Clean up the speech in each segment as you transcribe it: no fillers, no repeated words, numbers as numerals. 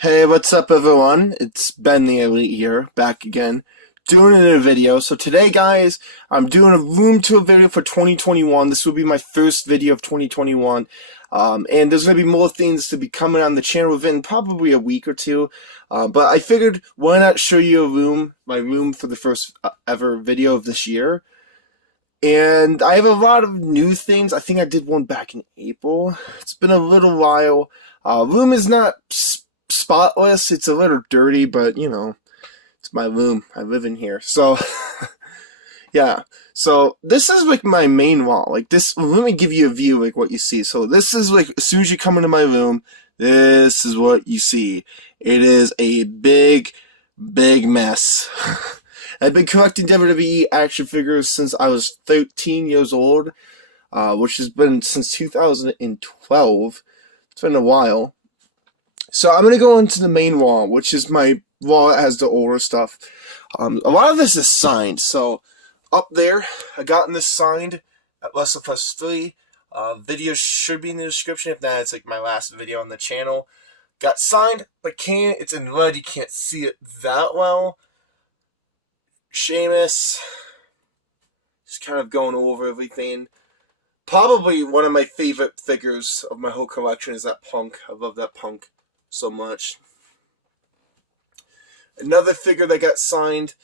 Hey, what's up everyone? It's Ben the Elite here, back again, doing another video. So today, guys, I'm doing a room tour video for 2021. This will be my first video of 2021. And there's going to be more things to be coming on the channel within probably a week or two. But I figured, why not show you a room, my room for the first ever video of this year. And I have a lot of new things. I think I did one back in April. It's been a little while. Room is not spotless. It's a little dirty, but you know, it's my room. I live in here. So, yeah. So this is like my main wall. Like this, let me give you a view like what you see. So this is like, as soon as you come into my room, this is what you see. It is a big mess. I've been collecting WWE action figures since I was 13 years old, which has been since 2012. It's been a while. So I'm going to go into the main wall, which is my wall that has the older stuff. A lot of this is signed. So up there, I gotten this signed at WrestleFest 3. Video should be in the description. If not, it's like my last video on the channel. Got signed, but it's in red. You can't see it that well. Sheamus, just kind of going over everything. Probably one of my favorite figures of my whole collection is that Punk. I love that Punk so much. Another figure that got signed,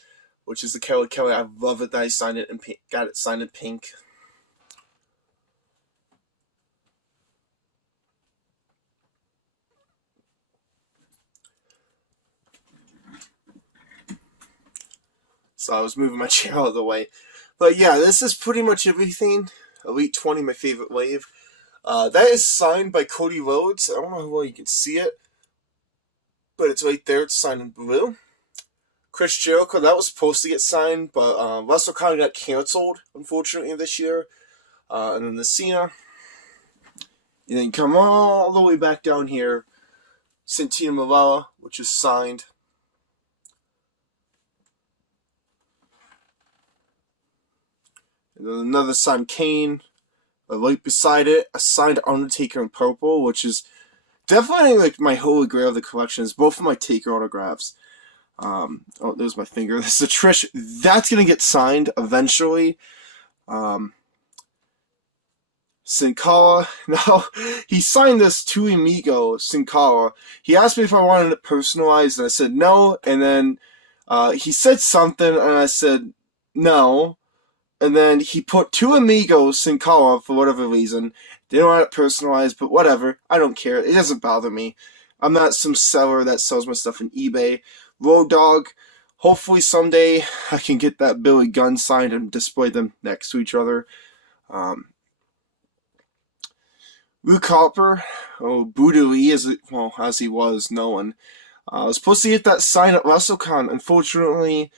which is the Kelly. I love it that I signed it in pink, got it signed in pink. So I was moving my chair out of the way. But yeah, this is pretty much everything. Elite 20, my favorite wave. That is signed by Cody Rhodes. I don't know how well you can see it, but it's right there. It's signed in blue. Chris Jericho, that was supposed to get signed, but WrestleCon got canceled, unfortunately, this year. And then the Cena. And then come all the way back down here. Santina Marella, which is signed. And then another signed Kane. Right beside it, a signed Undertaker in purple, which is definitely like my holy grail of the collection. Is both of my Taker autographs. Oh, there's my finger. This is a Trish. That's gonna get signed eventually. Sin Cara. Now, he signed this to Amigo, Sin Cara. He asked me if I wanted it personalized, and I said no. And then he said something, and I said no. And then he put two Amigos Sin Cara for whatever reason. Didn't want it personalized, but whatever. I don't care. It doesn't bother me. I'm not some seller that sells my stuff on eBay. Road Dogg. Hopefully someday I can get that Billy Gunn signed and display them next to each other. Luke Harper. Oh, Buddha Lee, as he was known. I was supposed to get that signed at WrestleCon. Unfortunately,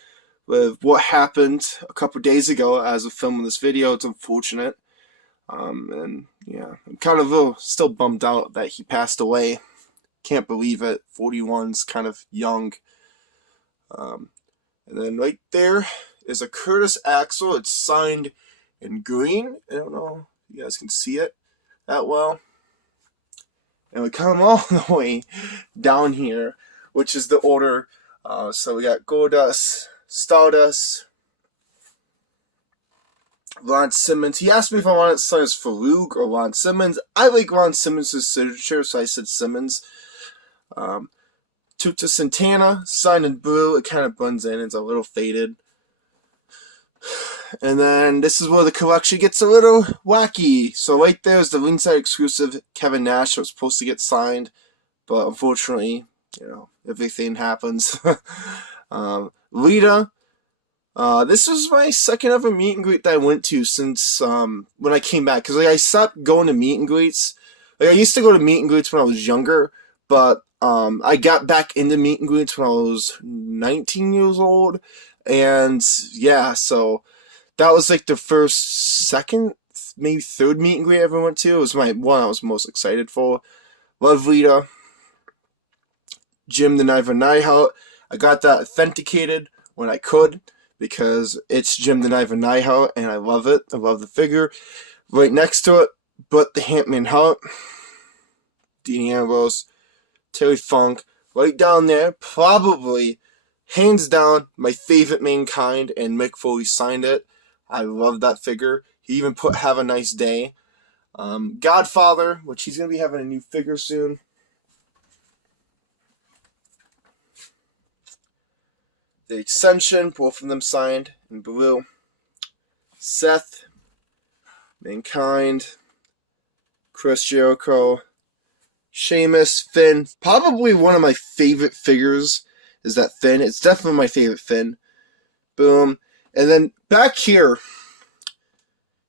with what happened a couple days ago as of filming this video, it's unfortunate. And yeah, I'm kind of still bummed out that he passed away. Can't believe it. 41's kind of young. And then right there is a Curtis Axel. It's signed in green. I don't know if you guys can see it that well. And we come all the way down here, which is the order. So we got Goldust, Stardust, Ron Simmons. He asked me if I wanted to sign as Farouk or Ron Simmons. I like Ron Simmons' signature, so I said Simmons. Tuta Santana, signed in blue. It kind of blends in. It's a little faded. And then this is where the collection gets a little wacky. So right there is the ringside exclusive Kevin Nash that was supposed to get signed, but unfortunately, you know, everything happens. Lita. This was my second ever meet and greet that I went to since when I came back. Because like, I stopped going to meet and greets. Like, I used to go to meet and greets when I was younger, but I got back into meet and greets when I was 19 years old. And yeah, so that was like the second, maybe third meet and greet I ever went to. It was my one I was most excited for. Love Lita. Jim the Knife Neidhart. I got that authenticated when I could, because it's Jim the Knife Neidhart, and I love it. I love the figure. Right next to it, but the Hampman Hart, Dean Ambrose, Terry Funk, right down there, probably, hands down, my favorite Mankind, and Mick Foley signed it. I love that figure. He even put "Have a Nice Day." Godfather, which he's going to be having a new figure soon. The Ascension, both of them signed in blue. Seth, Mankind, Chris Jericho, Sheamus, Finn. Probably one of my favorite figures is that Finn. It's definitely my favorite Finn. Boom. And then back here,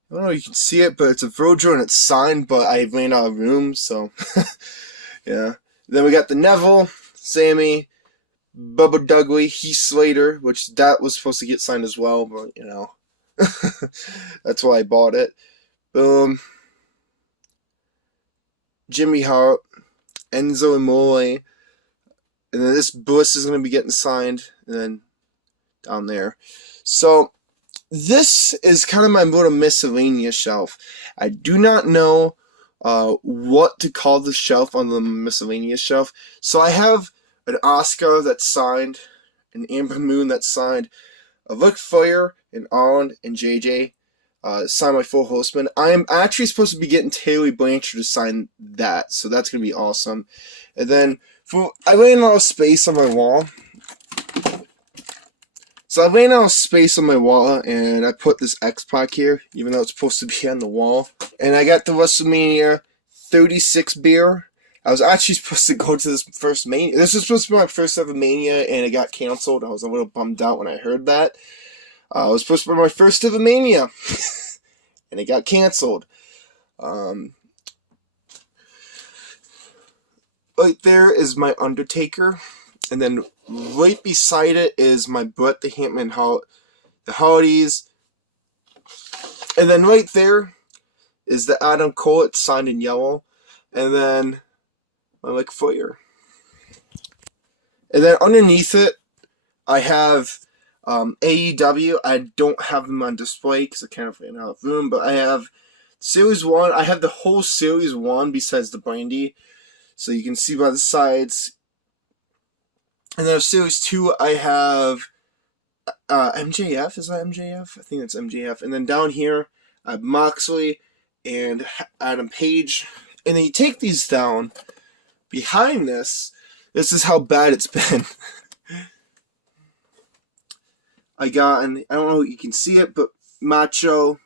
I don't know if you can see it, but it's a Virgil and it's signed, but I ran out of room, so yeah. Then we got the Neville, Sammy, Bubba Dudley, Heath Slater, which that was supposed to get signed as well, but you know, that's why I bought it. Boom. Jimmy Hart, Enzo Amore, and then this Bliss is going to be getting signed, and then down there. So this is kind of my little miscellaneous shelf. I do not know what to call the shelf on the miscellaneous shelf. So I have an Oscar that's signed, an Amber Moon that's signed, a Ric Flair, an Arn, and JJ. Signed by Full Horseman. I am actually supposed to be getting Taylor Blanchard to sign that, so that's going to be awesome. And then, I ran out of space on my wall. So I ran out of space on my wall, and I put this X-Pac here, even though it's supposed to be on the wall. And I got the WrestleMania 36 beer. I was actually supposed to go to this first Mania. This was supposed to be my first ever Mania, and it got canceled. I was a little bummed out when I heard that. It was supposed to be my first ever Mania, and it got canceled. Right there is my Undertaker, and then right beside it is my Bret the Hitman Hart, the Hardys, and then right there is the Adam Cole. It's signed in yellow, and then my Ric Flair. And then underneath it, I have AEW. I don't have them on display because I kind of ran out of room, but I have Series 1. I have the whole Series 1 besides the Brandy, so you can see by the sides. And then Series 2, I have MJF. Is that MJF? I think it's MJF. And then down here, I have Moxley and Adam Page. And then you take these down. Behind this is how bad it's been. I got, and I don't know if you can see it, but Macho,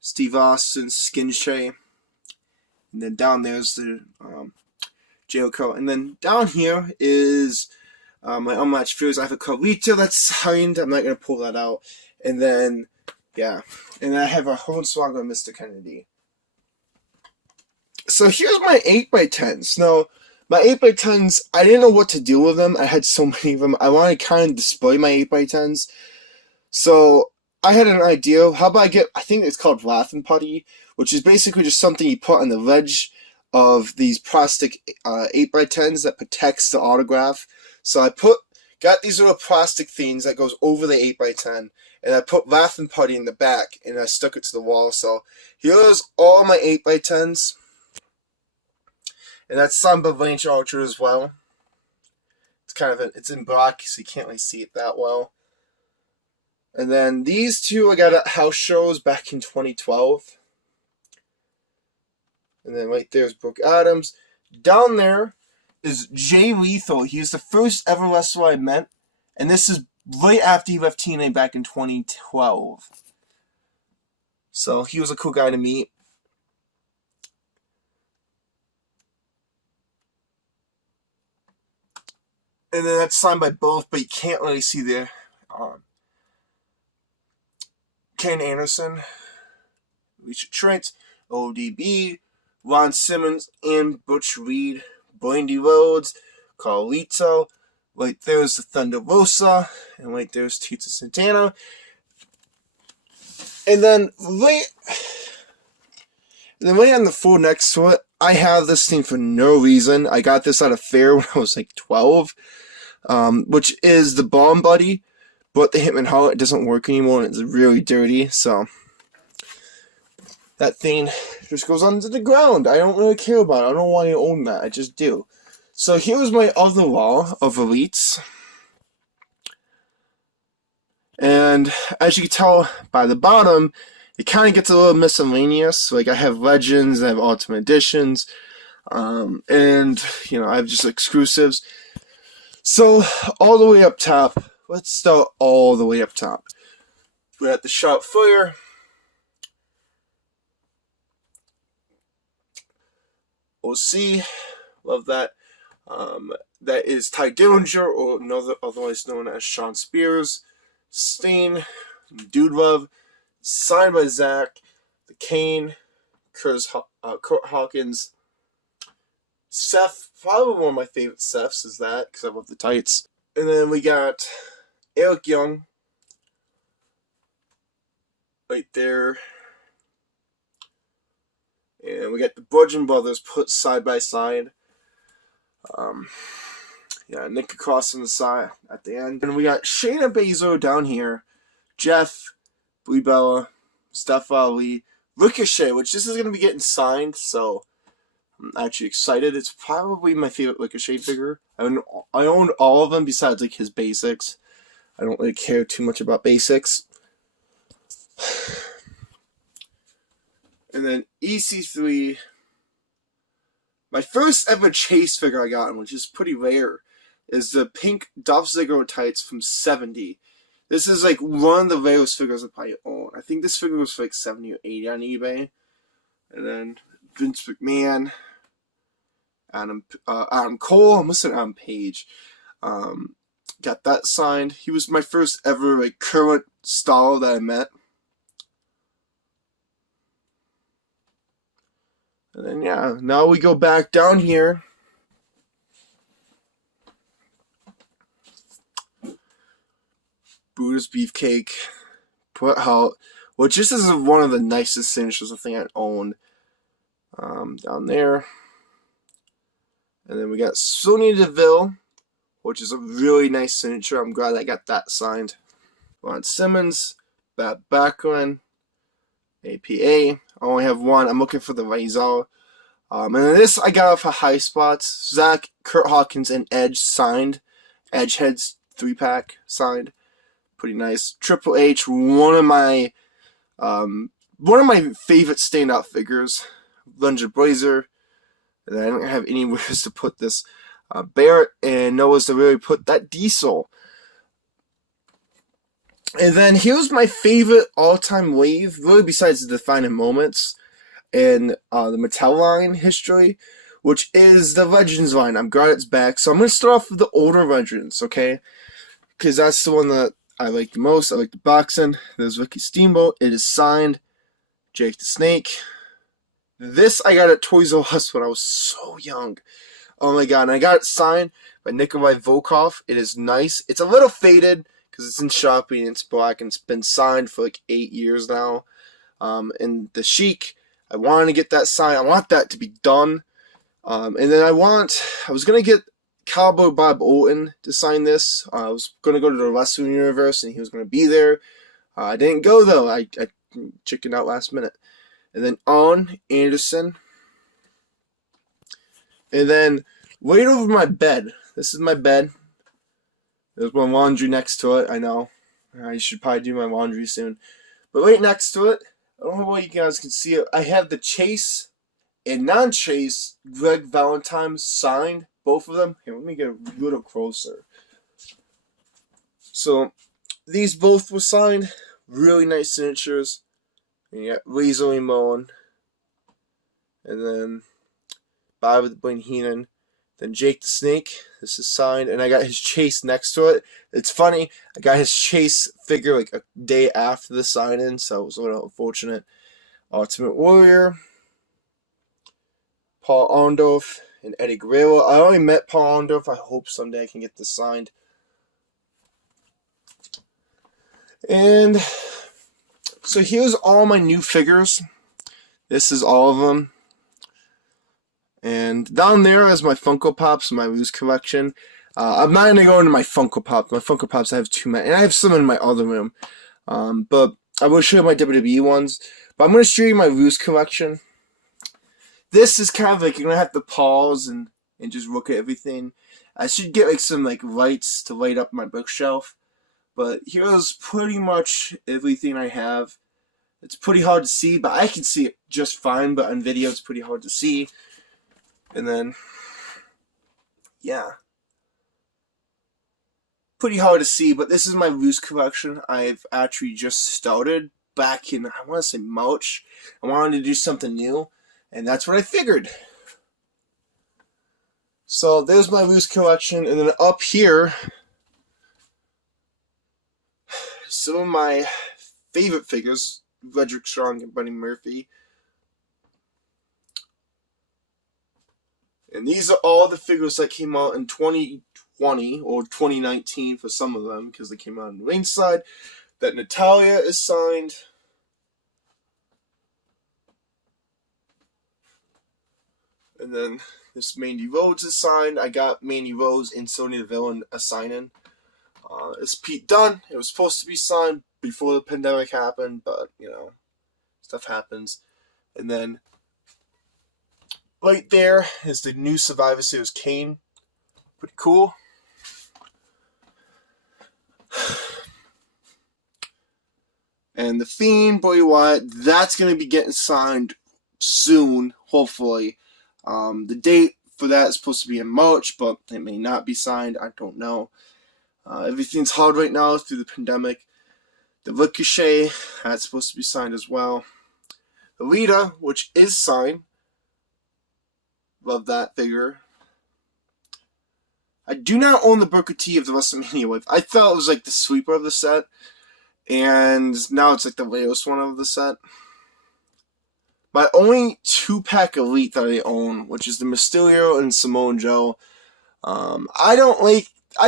Steve Austin, Skin Shay, and then down there's the Jericho, and then down here is my unmatched fears. I have a Carlito that's signed. I'm not gonna pull that out, and then yeah, and then I have a Hornswoggle and Mr. Kennedy. So here's my 8x10s. Now, my 8x10s, I didn't know what to do with them. I had so many of them. I wanted to kind of display my 8x10s. So I had an idea. How about I get, I think it's called Laughing Putty, which is basically just something you put on the ledge of these plastic 8x10s that protects the autograph. So I got these little plastic things that goes over the 8x10, and I put Laughing Putty in the back, and I stuck it to the wall. So here's all my 8x10s. And that's signed by Lance Archer as well. It's kind of it's in black, so you can't really see it that well. And then these two I got at house shows back in 2012. And then right there's Brooke Adams. Down there is Jay Lethal. He was the first ever wrestler I met. And this is right after he left TNA back in 2012. So he was a cool guy to meet. And then that's signed by both, but you can't really see the Ken Anderson, Alicia Trent, ODB, Ron Simmons, and Butch Reed, Brandy Rhodes, Carlito. Right there's the Thunder Rosa, and right there's Tito Santana. And then right on the floor next to it, I have this thing for no reason. I got this at a fair when I was like 12, which is the Bomb Buddy, but the Hitman Hart, it doesn't work anymore, and it's really dirty, so that thing just goes onto the ground. I don't really care about it. I don't know why I own that. I just do. So here's my other wall of elites. And as you can tell by the bottom, it kind of gets a little miscellaneous. Like I have legends, I have ultimate editions, and I have just exclusives. So all the way up top, let's start all the way up top. We're at the Sharp Fire. OC, love that. That is Ty Dillinger, or otherwise known as Sean Spears. Stain, Dude Love, signed by Zach, the Kane, Kurt Hawkins, Seth, probably one of my favorite Seths is that, because I love the tights. And then we got Eric Young, right there. And we got the Bludgeon Brothers put side by side. Nick across on the side at the end. And we got Shayna Baszler down here, Jeff, Brie Bella, Steph Ali, Ricochet, which this is going to be getting signed, so I'm actually excited. It's probably my favorite Ricochet figure. I own all of them besides like his basics. I don't really care too much about basics. And then EC3, my first ever Chase figure I got, which is pretty rare, is the pink Dolph Ziggler tights from 70. This is like one of the rarest figures I probably own. I think this figure was for like 70 or 80 on eBay. And then Vince McMahon, Adam Cole, I'm listening to Adam Page. Got that signed. He was my first ever like current star that I met. And then now we go back down here. Buddha's Beefcake, put out, which this is one of the nicest signatures I think I owned. Down there. And then we got Sonya Deville, which is a really nice signature. I'm glad I got that signed. Ron Simmons, Bat Backlund, APA. I only have one. I'm looking for the Razor. And then this I got off of High Spots. Zach, Kurt Hawkins, and Edge signed. Edgeheads 3-pack signed. Pretty nice. Triple H, one of my favorite standout figures. Lunge Blazer. And I don't have anywhere to put this. Barrett and Noah's to really put that Diesel. And then here's my favorite all-time wave, really besides the defining moments in the Mattel line history, which is the Legends line. I'm glad it's back. So I'm going to start off with the older Legends, okay? Because that's the one that I like the most. I like the boxing. There's Ricky Steamboat. It is signed. Jake the Snake. This I got at Toys R Us when I was so young. Oh my god. And I got it signed by Nikolai Volkov. It is nice. It's a little faded because it's in Sharpie and it's black and it's been signed for like 8 years now. And the Sheik, I wanted to get that signed. I want that to be done. And then I was going to get Cowboy Bob Orton to sign this. I was going to go to the Wrestling Universe and he was going to be there. I didn't go though. I chickened out last minute. And then Arn Anderson. And then right over my bed. This is my bed. There's my laundry next to it. I know. I should probably do my laundry soon. But right next to it, I don't know if you guys can see it. I have the Chase and non-Chase Greg Valentine signed. Both of them. Here, let me get a little closer. So, these both were signed. Really nice signatures. And you got Razor Ramon. And then Bobby the Brain Heenan. Then Jake the Snake. This is signed. And I got his Chase next to it. It's funny. I got his Chase figure like a day after the sign-in. So it was a little unfortunate. Ultimate Warrior. Paul Orndorff and Eddie Guerrero. I only met Paul Orndorff. I hope someday I can get this signed. And so here's all my new figures. This is all of them. And down there is my Funko Pops, my loose collection. I'm not going to go into my Funko Pops. My Funko Pops, I have too many. And I have some in my other room. But I will show you my WWE ones. But I'm going to show you my loose collection. This is kind of like, you're going to have to pause and and just look at everything. I should get like some like lights to light up my bookshelf. But here's pretty much everything I have. It's pretty hard to see, but I can see it just fine, but on video it's pretty hard to see. And then, yeah. Pretty hard to see, but this is my loose collection. I've actually just started back in, I want to say March. I wanted to do something new, and that's what I figured. So there's my loose collection, and then up here, some of my favorite figures, Roderick Strong and Buddy Murphy. And these are all the figures that came out in 2020 or 2019 for some of them, because they came out on the ringside. That Natalia is signed. And then this Mandy Rhodes is signed. I got Mandy Rhodes and Sonya Deville a sign-in. It's Pete Dunne. It was supposed to be signed before the pandemic happened, but, you know, stuff happens. And then right there is the new Survivor Series Kane. Pretty cool. And the Fiend, Bray Wyatt, that's going to be getting signed soon, hopefully. The date for that is supposed to be in March, but it may not be signed. I don't know. Everything's hard right now through the pandemic. The Ricochet, that's supposed to be signed as well. The Lita, which is signed. Love that figure. I do not own the Booker T of the WrestleMania Wave. I thought it was like the sweeper of the set, and now it's like the latest one of the set. My only 2-pack Elite that I own, which is the Mysterio and Samoa Joe. I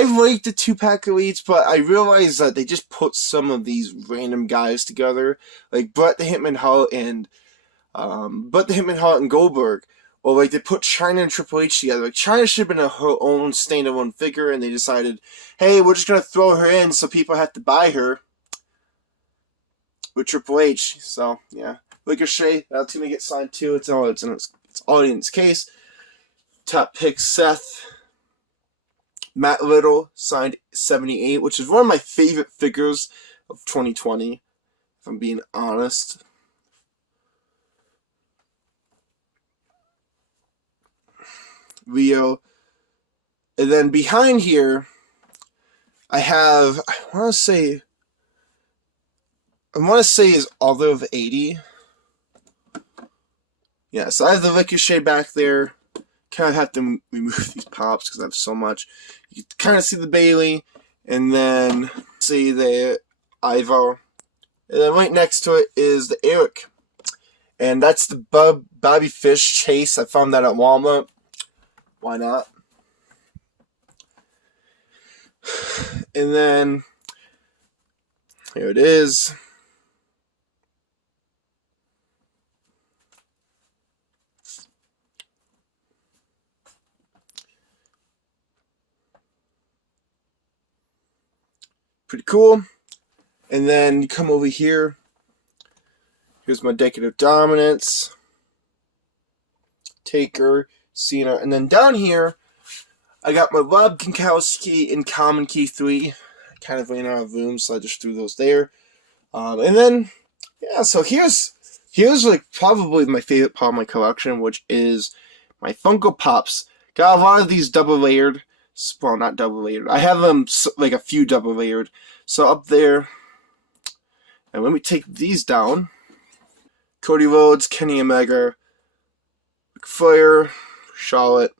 like the 2-pack Elites, but I realize that they just put some of these random guys together, like Bret the Hitman Hart and Goldberg, or like they put Chyna and Triple H together. Like Chyna should have been her own standalone figure, and they decided, hey, we're just gonna throw her in so people have to buy her with Triple H. So yeah, Ricochet, that's gonna get signed too. It's already in its case. Top pick Seth. Matt Riddle signed 78, which is one of my favorite figures of 2020, if I'm being honest. Rio. And then behind here, I want to say is other of 80. Yeah, so I have the Ricochet back there. Kind of have to remove these pops because I have so much. You can kind of see the Bailey, and then see the Ivar. And then right next to it is the Eric. And that's the Bobby Fish Chase. I found that at Walmart. Why not? And then here it is. Pretty cool. And then you come over here. Here's my Decade of Dominance. Taker, Cena. And then down here, I got my Rob Gronkowski in Common Key 3. I kind of ran out of room, so I just threw those there. And then, yeah, so here's like probably my favorite part of my collection, which is my Funko Pops. Got a lot of these double layered. Well, not double layered. I have them like a few double layered. So up there, and let me take these down. Cody Rhodes, Kenny Omega, Flair, Charlotte.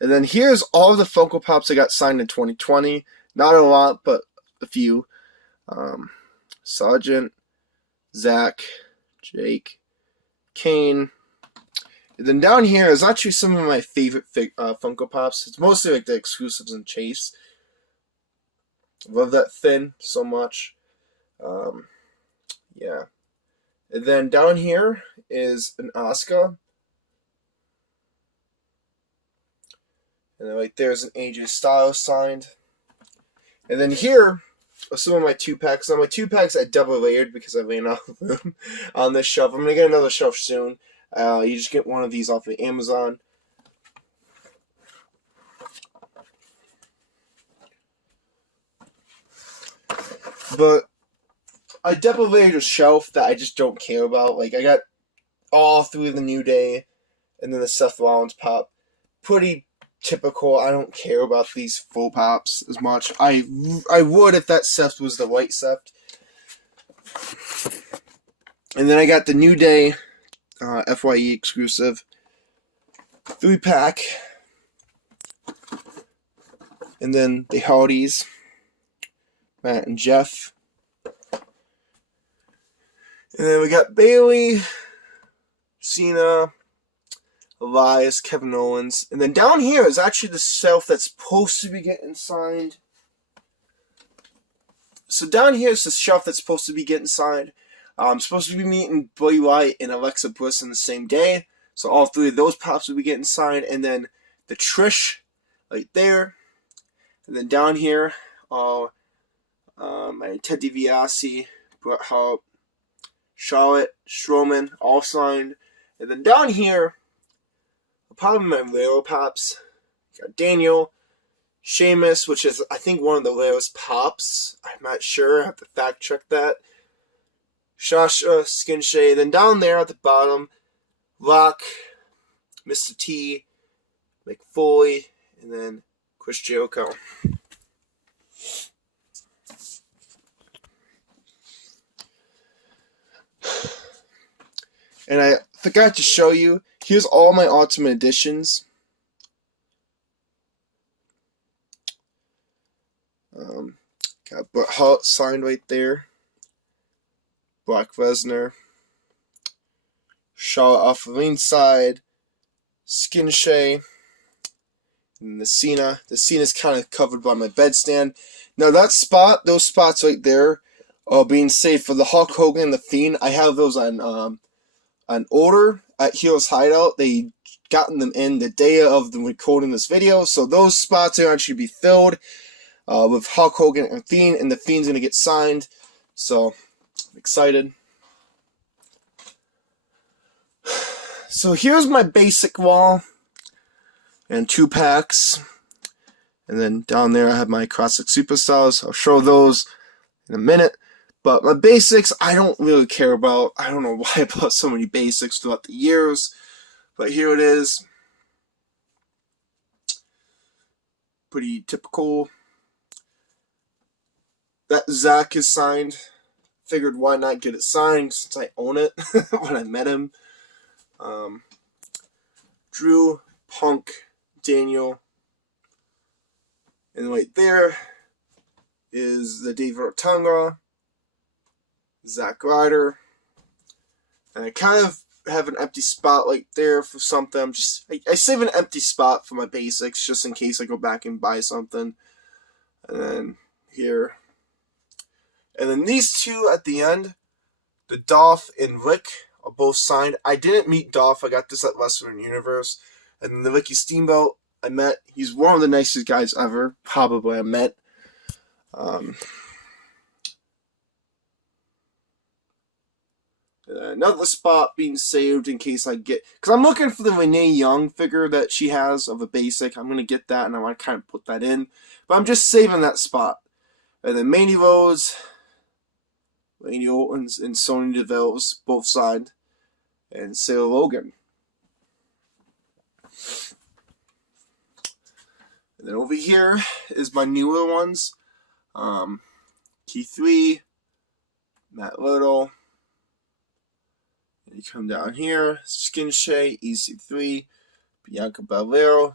And then here's all the Funko Pops I got signed in 2020. Not a lot, but a few. Sergeant, Zach, Jake, Kane. And then down here is actually some of my favorite Funko Pops. It's mostly like the exclusives and Chase. Love that Finn so much. Yeah. And then down here is an Asuka. And then right there's an AJ Styles signed. And then here are some of my 2-packs. Now my 2-packs I double layered because I ran out of room on this shelf. I'm going to get another shelf soon. You just get one of these off of Amazon. But I deprivated a shelf that I just don't care about. Like, I got all three of the New Day, and then the Seth Rollins pop. Pretty typical. I don't care about these full pops as much. I would if that Seth was the white Seth. And then I got the New Day FYE exclusive 3-pack. And then the Hardys, Matt and Jeff. And then we got Bailey, Cena, Elias, Kevin Owens. And then down here is actually the shelf that's supposed to be getting signed. So down here is the shelf that's supposed to be getting signed. I'm supposed to be meeting Bray Wyatt and Alexa Bliss on the same day. So all three of those pops will be getting signed. And then the Trish right there. And then down here, my Ted DiBiase, Bret Hart, Charlotte, Strowman, all signed. And then down here, probably my rare pops. Got Daniel, Sheamus, which is I think one of the rarest pops. I'm not sure. I have to fact check that. Sasha, Skin Shay. Then down there at the bottom, Rock, Mr. T, Mick Foley, and then Chris Jericho. And I forgot to show you, here's all my Ultimate Editions. Got Bret Hart signed right there. Brock Lesnar. Charlotte off the ringside. Skin Shay. And the Cena. The Cena's kind of covered by my bedstand. Now that spot, those spots right there, are being saved for the Hulk Hogan and the Fiend. I have those on order at Heroes Hideout. They gotten them in the day of the recording this video, so those spots are actually be filled with Hulk Hogan and Fiend, and the Fiend's gonna get signed. So I'm excited. So here's my basic wall and 2-packs, and then down there I have my classic superstars. I'll show those in a minute. But my basics, I don't really care about. I don't know why I bought so many basics throughout the years. But here it is. Pretty typical. That Zach is signed. Figured why not get it signed since I own it when I met him. Drew, Punk, Daniel. And right there is the David Otunga. Zack Ryder, and I kind of have an empty spot right there for something. I save an empty spot for my basics just in case I go back and buy something. And then here, and then these two at the end, the Dolph and Rick are both signed. I didn't meet Dolph. I got this at Western Universe, and then the Ricky Steamboat I met. He's one of the nicest guys ever, probably I met. Another spot being saved in case I get, because I'm looking for the Renee Young figure that she has of a basic. I'm going to get that and I want to kind of put that in, but I'm just saving that spot. And then Mandy Rose, Randy Orton's, and Sonya Deville's both signed, and Sarah Logan. And then over here is my newer ones. Keith Lee, Matt Riddle. You come down here, Skin Shay, EC3, Bianca Belair,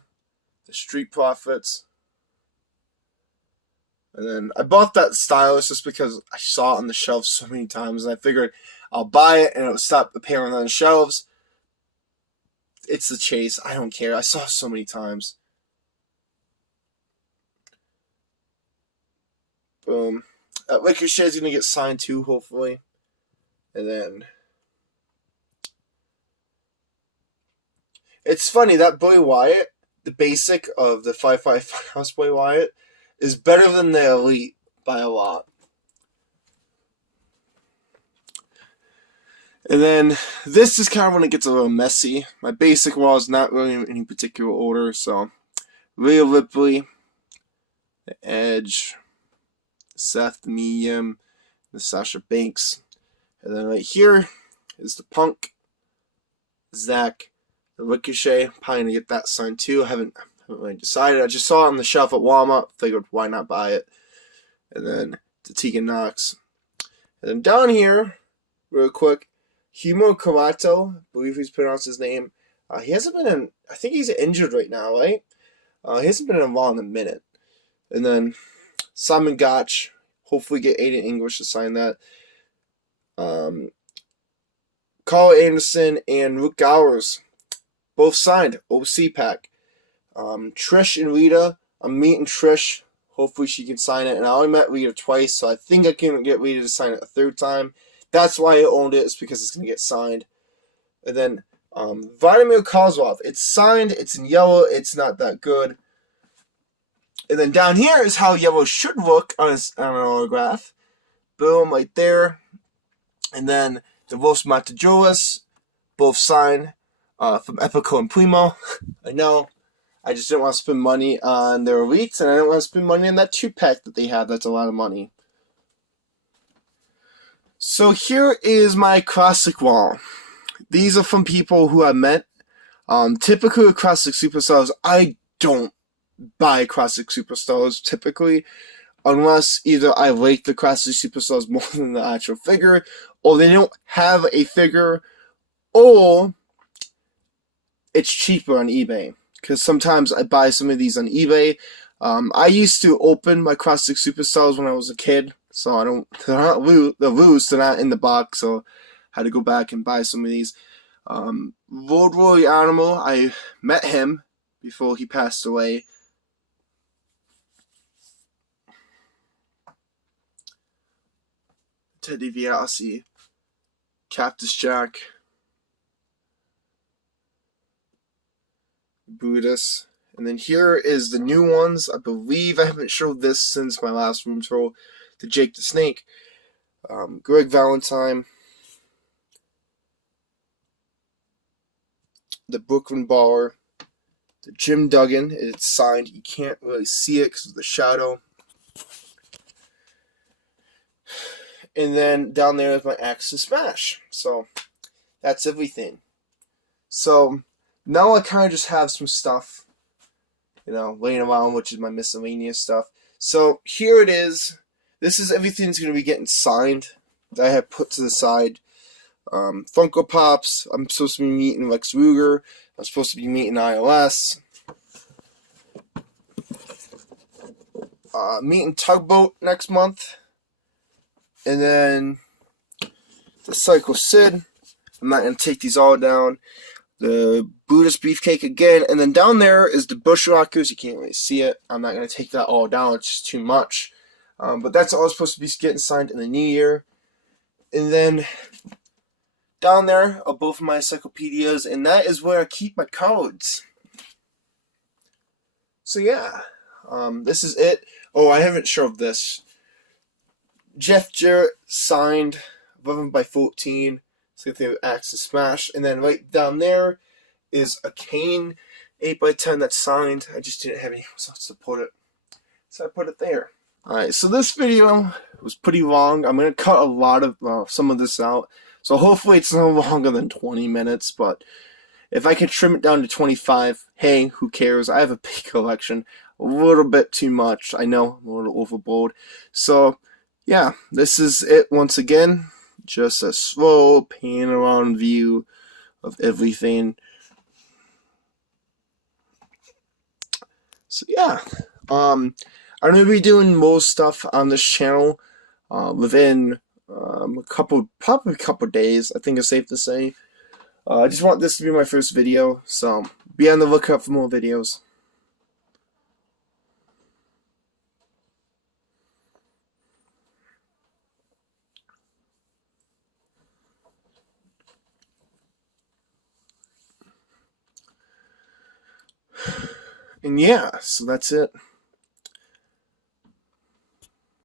the Street Profits. And then I bought that stylus just because I saw it on the shelves so many times, and I figured I'll buy it and it'll stop appearing on the shelves. It's the chase. I don't care. I saw it so many times. Boom. Ricochet's going to get signed too, hopefully. And then it's funny, that Bray Wyatt, the basic of the 555 House Bray Wyatt, is better than the Elite by a lot. And then this is kind of when it gets a little messy. My basic wall is not really in any particular order, so Rhea Ripley, the Edge, Seth, the Medium, the Sasha Banks. And then right here is the Punk, Zach, the Ricochet. Probably gonna get that signed too. I haven't really decided. I just saw it on the shelf at Walmart. Figured why not buy it. And then the Tegan Knox. And then down here, real quick, Humo Karato, I believe he's pronounced his name. He hasn't been in. I think he's injured right now, right? He hasn't been in Raw in a minute. And then Simon Gotch. Hopefully get Aiden English to sign that. Carl Anderson and Luke Gowers, both signed. OC pack. Trish and Rita. I'm meeting Trish. Hopefully she can sign it. And I only met Rita twice, so I think I can get Rita to sign it a third time. That's why I owned it. It's because it's going to get signed. And then Vladimir Kozlov. It's signed. It's in yellow. It's not that good. And then down here is how yellow should look on an autograph. Boom, right there. And then the Los Matajolas, both signed from Epico and Primo. I know. I just didn't want to spend money on their elites, and I didn't want to spend money on that 2-pack that they have. That's a lot of money. So here is my classic wall. These are from people who I met. Typically with classic superstars, I don't buy classic superstars typically, unless either I like the classic superstars more than the actual figure, or they don't have a figure, or it's cheaper on eBay. Because sometimes I buy some of these on eBay. I used to open my classic superstars when I was a kid, so they're not loose, they're not in the box, so I had to go back and buy some of these. Road Warrior Animal, I met him before he passed away. Teddy DiBiase, Cactus Jack, Buddhist, and then here is the new ones. I believe I haven't showed this since my last room tour. The Jake the Snake, Greg Valentine, the Brooklyn Baller, the Jim Duggan. It's signed. You can't really see it because of the shadow. And then down there is my Axe to Smash. So that's everything. So now I kind of just have some stuff, laying around, which is my miscellaneous stuff. So here it is. This is everything's going to be getting signed that I have put to the side. Funko Pops. I'm supposed to be meeting Lex Luger. I'm supposed to be meeting ILS. Meeting Tugboat next month. And then the Psycho Sid. I'm not going to take these all down. The Buddhist Beefcake again. And then down there is the Bushwhackers. You can't really see it. I'm not going to take that all down. It's just too much. But that's all supposed to be getting signed in the new year. And then down there are both of my encyclopedias. And that is where I keep my codes. So yeah. This is it. Oh, I haven't showed this. Jeff Jarrett signed 11x14. Same thing with Axe to Smash. And then right down there is a Kane 8x10 that's signed. I just didn't have any else to put it, so I put it there. Alright, so this video was pretty long. I'm going to cut a lot of some of this out. So hopefully it's no longer than 20 minutes. But if I can trim it down to 25, hey, who cares? I have a big collection. A little bit too much. I know, I'm a little overboard. So yeah, this is it once again. Just a slow pan around view of everything. So yeah, I'm going to be doing more stuff on this channel within probably a couple days. I think it's safe to say. I just want this to be my first video, so be on the lookout for more videos. And yeah, so that's it.